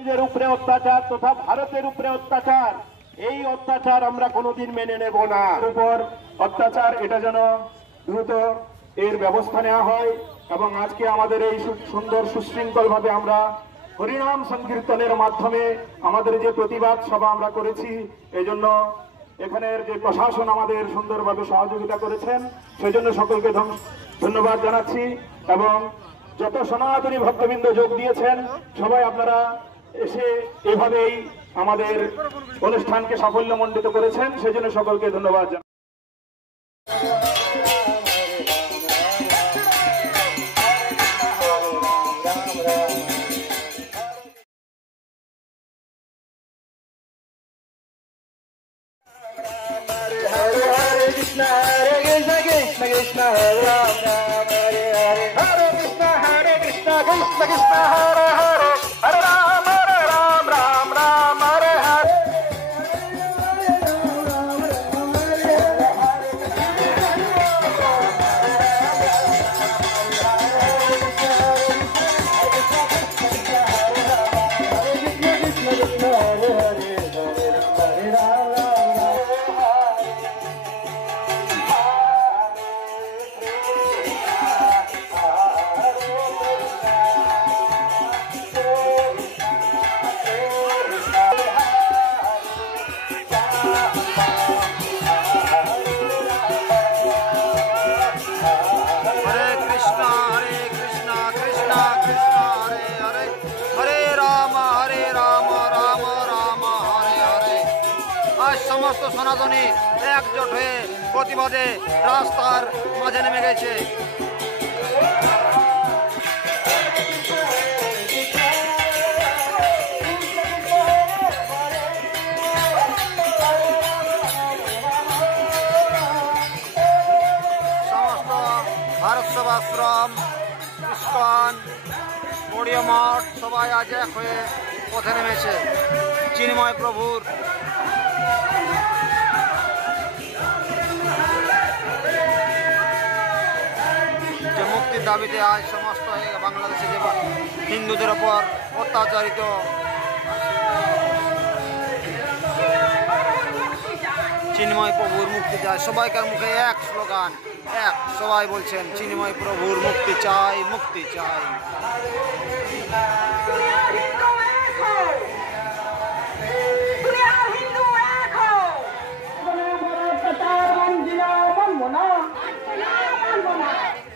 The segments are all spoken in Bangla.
নিজের উপরে অত্যাচার তথা ভারতের উপরে অত্যাচার, এই অত্যাচার আমরা কোনোদিন মেনে নেব না। উপর অত্যাচার এটা যেন দ্রুত এর ব্যবস্থা নেওয়া হয় এবং আজকে আমাদের এই সুন্দর সুশৃঙ্খল ভাবে আমরা হরিনাম সংকীর্তনের মাধ্যমে আমাদের যে প্রতিবাদ সভা আমরা করেছি, এই জন্য এখানের যে প্রশাসন আমাদের সুন্দরভাবে সহযোগিতা করেছেন সেজন্য সকলকে ধন্যবাদ জানাচ্ছি এবং যত সনাতনী ভক্তবৃন্দ যোগ দিয়েছেন সবাই আপনারা এসে এভাবেই আমাদের অনুষ্ঠানকে সাফল্যমণ্ডিত করেছেন, সেজন্য সকলকে ধন্যবাদ জানাচ্ছি। Krishna Hare Ram Ram Hare Hare Hare Krishna Krishna Hare Hare Hare Ram Ram Ram Hare Hare সমস্ত সনাতনী একজোট হয়ে প্রতিবাদে রাস্তার মাঝে নেমে গেছে। সমস্ত ভারত সেবাশ্রম, ইস্কন, গড়িয়া মঠ সবাই আজ এক হয়ে পথে নেমেছে চিন্ময় প্রভুর যে মুক্তির দাবিতে আজ সমস্ত বাংলাদেশে যে হিন্দুদের ওপর অত্যাচারিত চিন্ময় প্রভুর মুক্তি চায়। সবাইকার মুখে এক স্লোগান, এক সবাই বলছেন চিন্ময় প্রভুর মুক্তি চাই, মুক্তি চাই।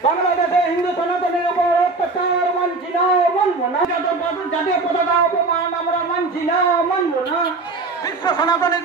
বাংলাদেশে হিন্দু সনাতনের উপর অত্যাচার মানছি না, মানব না। জাতীয় পতাকা অপমান আমরা মানছি না, মানব না। বিশ্ব সনাতনী